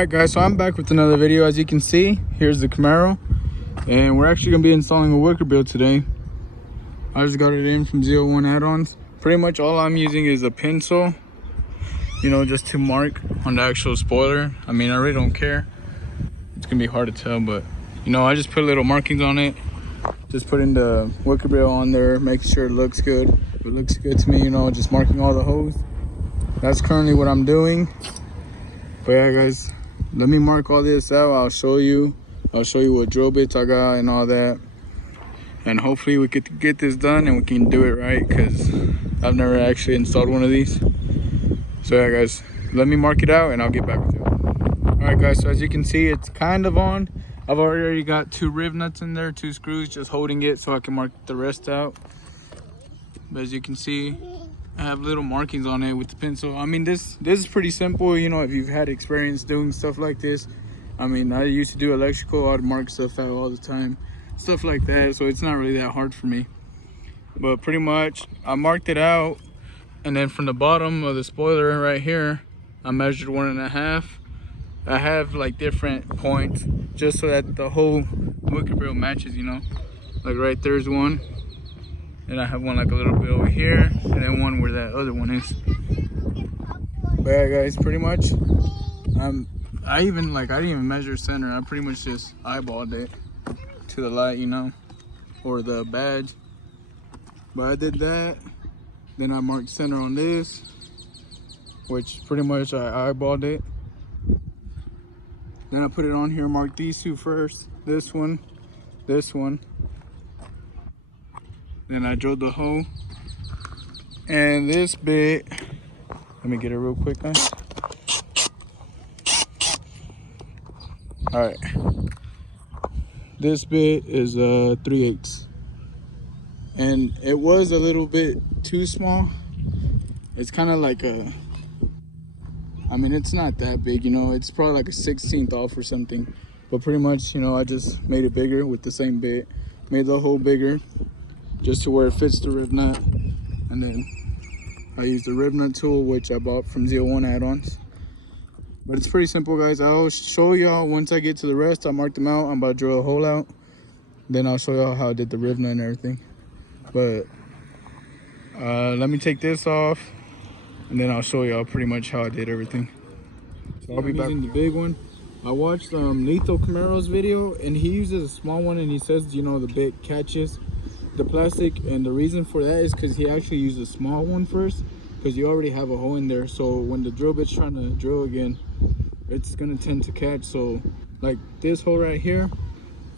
Alright guys, so I'm back with another video. As you can see, here's the Camaro, and we're actually going to be installing a Wicker build today. I just got it in from ZL1 add-ons. Pretty much all I'm using is a pencil, you know, just to mark on the actual spoiler. I mean, I really don't care. It's going to be hard to tell, but you know, I just put little markings on it. Just putting the Wicker build on there, making sure it looks good. If it looks good to me, you know, just marking all the holes. That's currently what I'm doing. But yeah guys, let me mark all this out. I'll show you what drill bits I got and all that, and hopefully we could get this done and we can do it right, because I've never actually installed one of these. So yeah guys, let me mark it out and I'll get back with you. All right guys, so as you can see, it's kind of on. I've already got 2 riv nuts in there, 2 screws, just holding it so I can mark the rest out. But as you can see, I have little markings on it with the pencil. I mean, this is pretty simple, you know, if you've had experience doing stuff like this. I mean, I used to do electrical. I'd mark stuff out all the time, stuff like that, so it's not really that hard for me. But pretty much I marked it out, and then from the bottom of the spoiler right here, I measured 1.5. I have like different points just so that the whole Wicker build matches, you know. Like right there's one, and I have one like a little bit over here, and then one where that other one is. But yeah guys, pretty much I didn't even measure center. I pretty much just eyeballed it to the light, you know, or the badge. But I did that, then I marked center on this, which pretty much I eyeballed it. Then I put it on here, marked these 2 first, this one. Then I drilled the hole, and this bit, let me get it real quick, guys. All right, this bit is 3/8, and it was a little bit too small. It's kind of like I mean, it's not that big, you know, it's probably like a 1/16 off or something. But pretty much, you know, I just made it bigger with the same bit, made the hole bigger, just to where it fits the rib nut. And then I used the rib nut tool, which I bought from ZL1 add-ons. But it's pretty simple guys. I'll show y'all once I get to the rest. I marked them out. I'm about to drill a hole out, then I'll show y'all how I did the rib nut and everything. But let me take this off, and then I'll show y'all pretty much how I did everything. So I'll be back using the big one. I watched Lethal Camaro's video, and he uses a small one, and he says, you know, the bit catches the plastic, and the reason for that is because he actually used a small one first, because you already have a hole in there. So when the drill bit's trying to drill again, it's gonna tend to catch. So like this hole right here,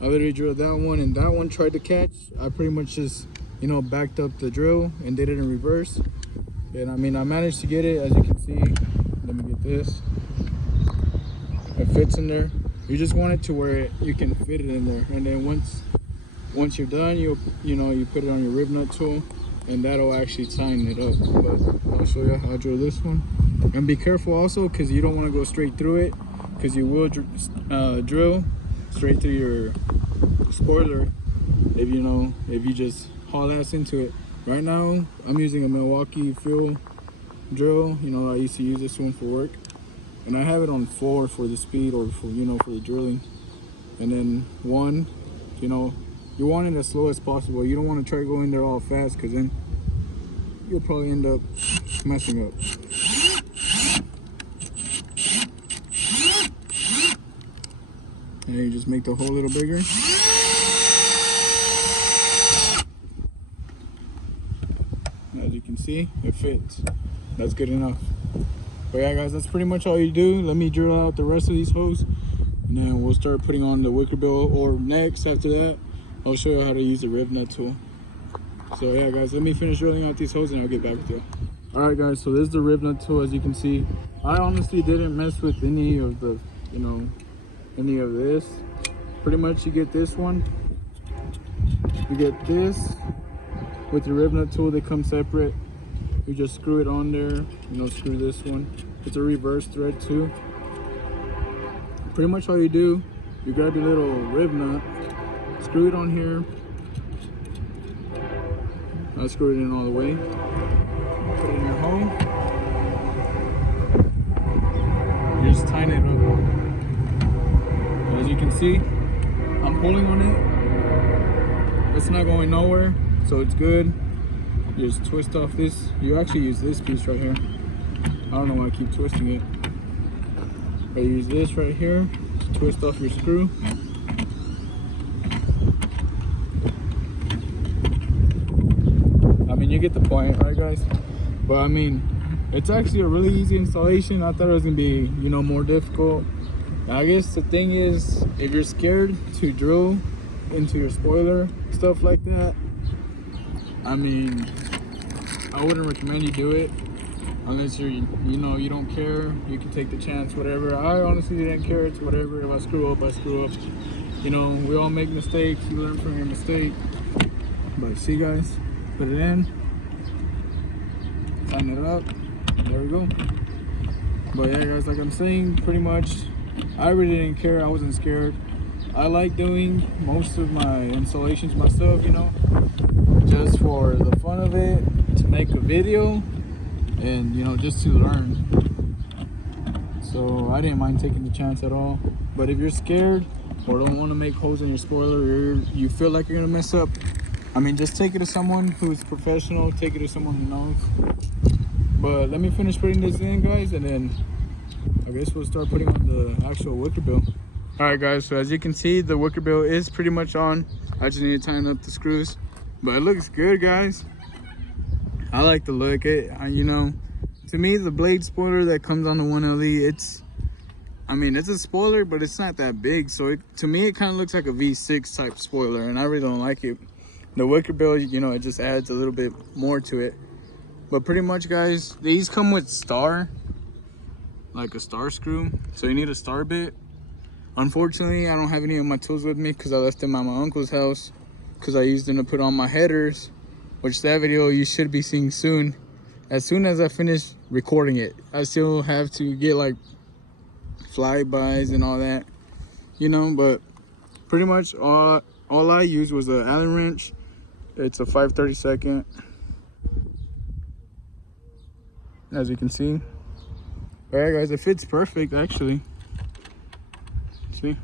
I literally drilled that one, and that one tried to catch. I pretty much just, you know, backed up the drill and did it in reverse, and I mean, I managed to get it. As you can see, let me get this, it fits in there. You just want it to where you can fit it in there, and then once you're done, you put it on your rib nut tool, and that'll actually tighten it up. But I'll show you how I drill this one. And be careful also, because you don't want to go straight through it, because you will drill straight through your spoiler if you just haul ass into it. Right now I'm using a Milwaukee Fuel drill. You know, I used to use this one for work, and I have it on 4 for the speed, or for, you know, for the drilling. And then 1, you know, you want it as slow as possible. You don't want to try going there all fast, because then you'll probably end up messing up. And then you just make the hole a little bigger. As you can see, it fits. That's good enough. But yeah guys, that's pretty much all you do. Let me drill out the rest of these holes, and then we'll start putting on the Wicker build. Or next, after that, I'll show you how to use the rib nut tool. So yeah guys, let me finish drilling out these holes and I'll get back with you. All right guys, so this is the rib nut tool. As you can see, I honestly didn't mess with any of the, you know, any of this. Pretty much you get this one, you get this with your rib nut tool. They come separate. You just screw it on there, you know, screw this one. It's a reverse thread too. Pretty much all you do, you grab your little rib nut, screw it on here. I'll screw it in all the way. Put it in your hole. You just tighten it up can see, I'm pulling on it. It's not going nowhere, so it's good. You just twist off this. You actually use this piece right here. I don't know why I keep twisting it. But you use this right here to twist off your screw. I mean, you get the point, right guys? But I mean, it's actually a really easy installation. I thought it was gonna be, you know, more difficult. I guess the thing is, if you're scared to drill into your spoiler, stuff like that, I mean, I wouldn't recommend you do it unless you're, you know, you don't care. You can take the chance, whatever. I honestly didn't care. It's whatever. If I screw up, I screw up. You know, we all make mistakes. You learn from your mistake. But see, guys, put it in, tighten it up. There we go. But yeah, guys, like I'm saying, pretty much, I really didn't care. I wasn't scared. I like doing most of my installations myself, you know, just for the fun of it, to make a video, and you know, just to learn. So I didn't mind taking the chance at all. But if you're scared or don't want to make holes in your spoiler, or you feel like you're gonna mess up, I mean, just take it to someone who's professional. Take it to someone who knows. But let me finish putting this in, guys, and then I guess we'll start putting on the actual wicker bill. All right, guys, so as you can see, the wicker bill is pretty much on. I just need to tighten up the screws, but it looks good, guys. I like the look. You know, to me, the blade spoiler that comes on the 1LE, it's, I mean, it's a spoiler, but it's not that big. So to me, it kind of looks like a V6 type spoiler, and I really don't like it. The wicker bill, you know, it just adds a little bit more to it. But pretty much, guys, these come with star, like a star screw. So you need a star bit. Unfortunately, I don't have any of my tools with me because I left them at my uncle's house, because I used them to put on my headers, which that video you should be seeing soon. As soon as I finish recording it, I still have to get like flybys and all that, you know. But pretty much all I used was an Allen wrench. It's a 5/32, as you can see. All right, guys, it fits perfect actually. See,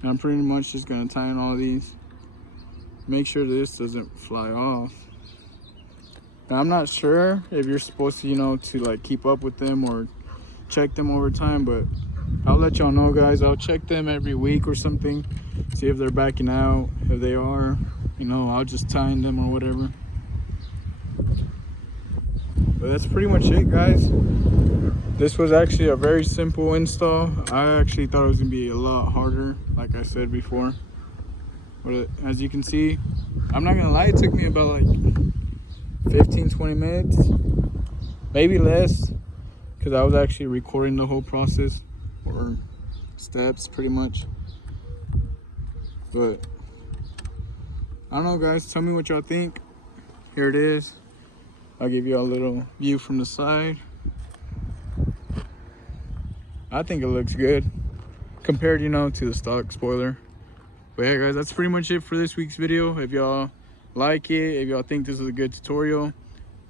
and I'm pretty much just gonna tighten all these. Make sure this doesn't fly off. Now, I'm not sure if you're supposed to, you know, to like keep up with them or check them over time, but I'll let y'all know, guys. I'll check them every week or something, see if they're backing out. If they are, you know, I'll just tighten them or whatever. But that's pretty much it, guys. This was actually a very simple install. I actually thought it was gonna be a lot harder, like I said before. But as you can see, I'm not gonna lie, it took me about like 15-20 minutes, maybe less, because I was actually recording the whole process, or steps pretty much. But I don't know, guys, tell me what y'all think. Here it is. I'll give you a little view from the side. I think it looks good compared, you know, to the stock spoiler. But yeah, guys, that's pretty much it for this week's video. If y'all like it, if y'all think this is a good tutorial,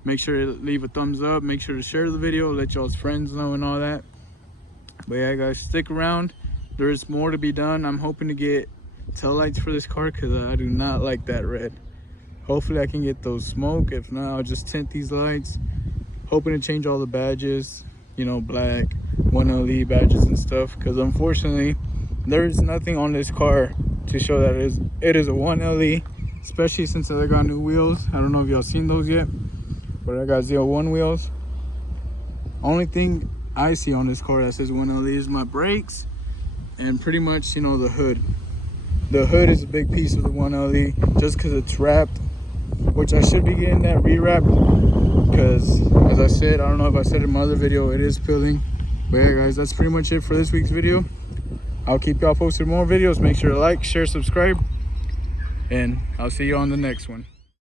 make sure to leave a thumbs up. Make sure to share the video, let y'all's friends know and all that. But yeah, guys, stick around. There's more to be done. I'm hoping to get tail lights for this car because I do not like that red. Hopefully I can get those smoke. If not, I'll just tint these lights. Hoping to change all the badges, you know, black 1LE badges and stuff, because unfortunately there's nothing on this car to show that it is a 1LE, especially since I got new wheels. I don't know if y'all seen those yet, but I got ZL1 wheels. Only thing I see on this car that says 1LE is my brakes and pretty much, you know, the hood. The hood is a big piece of the 1LE just because it's wrapped, which I should be getting that rewrapped because, as I said, I don't know if I said in my other video, it is peeling. But yeah, guys, that's pretty much it for this week's video. I'll keep y'all posted more videos. Make sure to like, share, subscribe, and I'll see you on the next one.